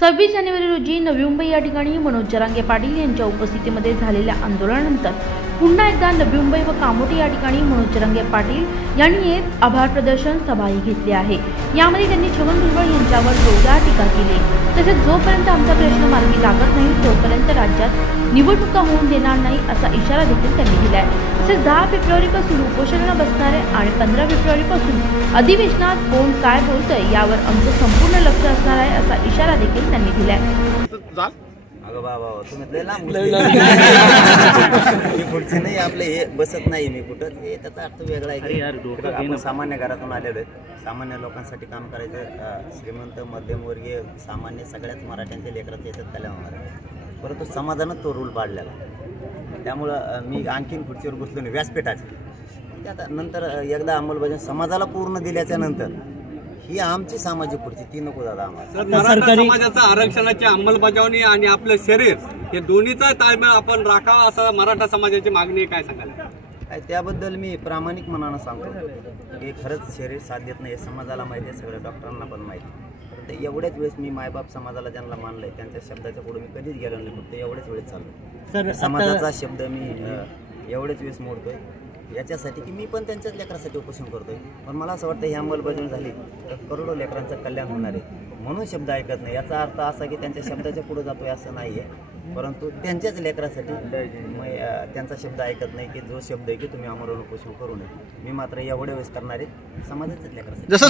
26 जानेवारी रोजी नवी मुंबई या ठिकाणी मनोज जरांगे पाटील यांच्या उपस्थितीमध्ये झालेल्या आंदोलनानंतर पुन्हा एकदा नवी मुंबई व कामोठी या ठिकाणी मनोज जरांगे पाटील यांनी एक आभार प्रदर्शन सभाही घेतली आहे। यामध्ये त्यांनी छगन भुजबळ यांच्यावर जोरदार टीका केली। तसेच जोपर्यंत आमचा प्रश्न मार्गी लागत नाही तोपर्यंत राज्यात निवडणुका होऊन देणार नाही असा इशारा देखील त्यांनी दिला आहे। तसेच 10 फेब्रुवारीपासून उपोषणाला बसणार आहे आणि 15 फेब्रुवारीपासून अधिवेशनात कोण काय बोलतंय यावर आमचं संपूर्ण लक्ष असणार आहे असा इशारा देखील त्यांनी दिला आहे। अगं बाबा तुम्ही पुढचे नाही आपले हे बसत नाही मी कुठं हे त्याचा अर्थ वेगळा आहे की आपण सामान्य घरातून आलेलो आहे। सामान्य लोकांसाठी काम करायचं श्रीमंत मध्यमवर्गीय सामान्य सगळ्याच मराठ्यांच्या लेकराचं याच्यात कल्याण होणार आहे, परंतु समाजानं तो रूल पाडलेला त्यामुळं मी आणखीन खुर्चीवर बसलो नाही व्यासपीठाची। आता नंतर एकदा अंमलबजावणी समाजाला पूर्ण दिल्याच्या नंतर ही आमची सामाजिक खुर्ची ती नको दादा आम्हाला। समाजाचं आरक्षणाची अंमलबजावणी आणि आपलं शरीर हे दोन्हीचा ताळमेळ आपण राखावा असं मराठा समाजाची मागणी काय सांगाल? काय त्याबद्दल मी प्रामाणिक मनानं सांगतो की खरंच शरीर साथ देत नाही, समाजाला माहिती आहे, सगळ्या डॉक्टरांना पण माहिती। तर एवढ्याच वेळेस मी मायबाप समाजाला ज्यांना मानलंय त्यांच्या शब्दाच्या पुढे मी कधीच गेलो नाही, फक्त एवढ्याच वेळेस चाललो। समाजाचा शब्द मी एवढ्याच वेळेस मोडतोय याच्यासाठी की मी पण त्यांच्याच लेकरासाठी उपोषण करतोय। पण मला असं वाटतं ही अंमलबजावणी झाली तर करोडो लेकरांचं कल्याण होणार आहे, म्हणून शब्द ऐकत नाही। याचा अर्थ असा की त्यांच्या शब्दाच्या पुढे जातोय असं नाही आहे, परंतु त्यांच्याच लेकरासाठी त्यांचा शब्द ऐकत नाही की जो शब्द आहे की तुम्ही आमरण उपोषण करू नये। मी मात्र एवढ्या वेळेस करणार आहे समाजाच्याच लेकरासाठी। जसं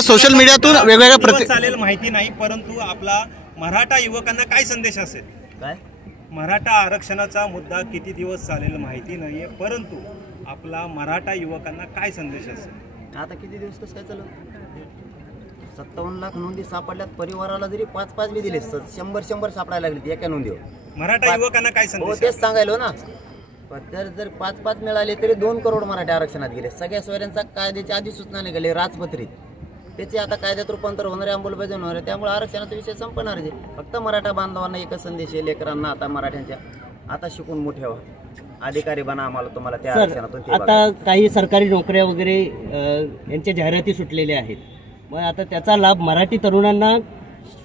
सोशल मीडियातून वेगवेगळ्या चालेल माहिती नाही, परंतु आपला मराठा युवकांना काय संदेश असेल? काय मराठा आरक्षणाचा मुद्दा किती दिवस चालेल माहिती नाहीये, परंतु आपला मराठा युवकांना काय संदेश असेल? आता किती दिवस कसं काय चालू? 57 लाख नोंदी सापडल्यात, परिवाराला जरी 5-5 बी दिले 100 सापडायला लागले एका नोंदीवर। मराठा युवकांना काय संदेश? तेच सांगायलो ना, जर 5-5 मिळाले तरी 2 करोड मराठा आरक्षणात गेले। सगळ्या सोयऱ्यांचा कायद्याची आधिसूचना निघाली राजपत्रित, त्याचे आता कायद्यात रूपांतर होणार आहे, अंमलबजावणी होणार आहे, त्यामुळे आरक्षणाचा विषय संपणार आहे। फक्त मराठा बांधवांना एकच संदेश आहे, लेकरांना आता मराठ्यांच्या आता शिकून मोठे व्हा, अधिकारी बना, आम्हाला तुम्हाला त्या आरक्षणातून। आता काही सरकारी नोकऱ्या वगैरे यांच्या जाहिराती सुटलेल्या आहेत, मग आता त्याचा लाभ मराठी तरुणांना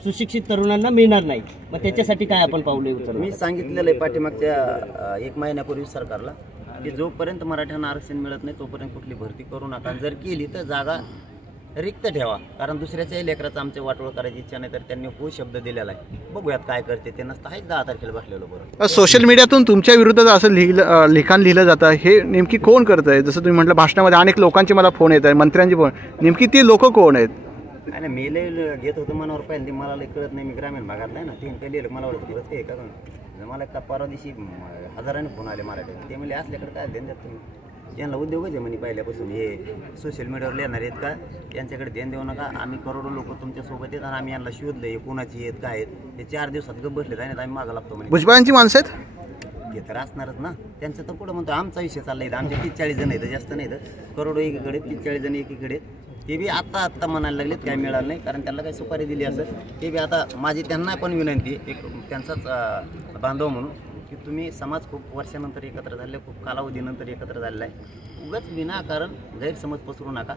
सुशिक्षित तरुणांना मिळणार नाही, मग त्याच्यासाठी काय आपण पावले उचलणार? मी सांगितलेलं आहे पाठीमागच्या 1 महिन्यापूर्वी सरकारला की जोपर्यंत मराठ्यांना आरक्षण मिळत नाही तोपर्यंत कुठली भरती करू नका, जर केली तर जागा रिक्त ठेवा, कारण दुसऱ्याच्याही लेकराचं आमच्या वाटोळ करायची इच्छा नाही। तर त्यांनी खूप शब्द दिलेला आहे, बघूयात काय करते ते। नसतं आहेच 10 तारखेला बसलेलो बरोबर। सोशल मीडियातून तुमच्या विरुद्ध असं लिखाण लिहिलं जातं, हे नेमकी कोण करत आहे? जसं तुम्ही म्हटलं भाषणामध्ये अनेक लोकांचे मला फोन येत आहे, मंत्र्यांचे फोन, नेमकी ती लोक कोण आहेत? आणि मेल घेत होतं मनावर पाहिजे, मला कळत नाही, मी ग्रामीण भागातला आहे ना, ते काही लिहिलं मला वाटतं ते का मला का परवा दिवशी हजाराने फोन आले मराठी, ते म्हणजे असल्याकडे काय ध्यान देत तुम्ही? यांना उद्योगच आहे म्हणे पहिल्यापासून, हे सोशल मीडियावर लिहिणार आहेत का यांच्याकडे ध्यान देऊ नका, आम्ही करोडो लोक तुमच्यासोबत आहेत आणि आम्ही यांना शोधलं हे कोणाची आहेत काय आहेत, ते 4 दिवसात गप्प बसले आणि आम्ही मागं लागतो म्हणे। भुजबळांची माणसं आहेत हे तर असणारच ना, त्यांचं तर पुढं म्हणतो आमचा विषय चाललाय, आमचे 30-40 जण आहेत, जास्त नाही तर करोडो एकीकडे 30-40 जण एकीकडे। ते बी आत्ता म्हणायला लागलेत काय मिळालं नाही, कारण त्यांना काही सुपारी दिली असेल। ते बी आता माझी त्यांना पण विनंती एक त्यांचाच बांधव म्हणून की तुम्ही समाज खूप वर्षानंतर एकत्र झाले, खूप कालावधीनंतर एकत्र झालेला आहे, उगाच विनाकारण गैरसमज पसरू नका।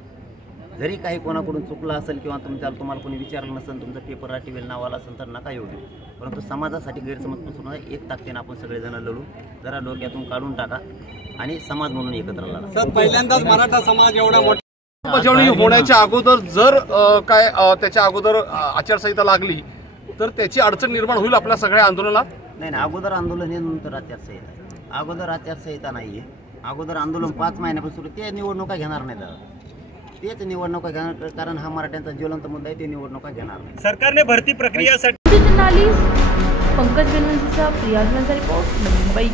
जरी काही कोणाकडून चुकलं असेल किंवा तुम्हाला कोणी विचारलं नसेल, तुमचं पेपर राटीवेल नाव आलं असेल तर नका येऊ देऊ, परंतु समाजासाठी गैरसमज पसरू नका। एक ताकदीनं आपण सगळेजण लढू, जरा डोक्यातून काढून टाका आणि समाज म्हणून एकत्र लढा। पहिल्यांदाच मराठा समाज एवढा मोठा अंमलबजावणी होण्याच्या अगोदर जर काय त्याच्या अगोदर आचारसंहिता लागली तर त्याची अडचण निर्माण होईल आपल्या सगळ्या आंदोलनात? नाही, अगोदर आंदोलन हे नंतर आचारसंहिता, अगोदर आचारसंहिता नाहीये, अगोदर आंदोलन 5 महिन्यापासून सुरू, ते निवडणुका घेणार नाही दादा, तेच निवडणुका घेणार, कारण हा मराठ्यांचा ज्वलंत मुद्दा आहे, ते निवडणुका घेणार नाही। सरकारने भरती प्रक्रियासाठी पंकज बेलवंतीचा प्रिया रिपोर्ट, नवी मुंबई।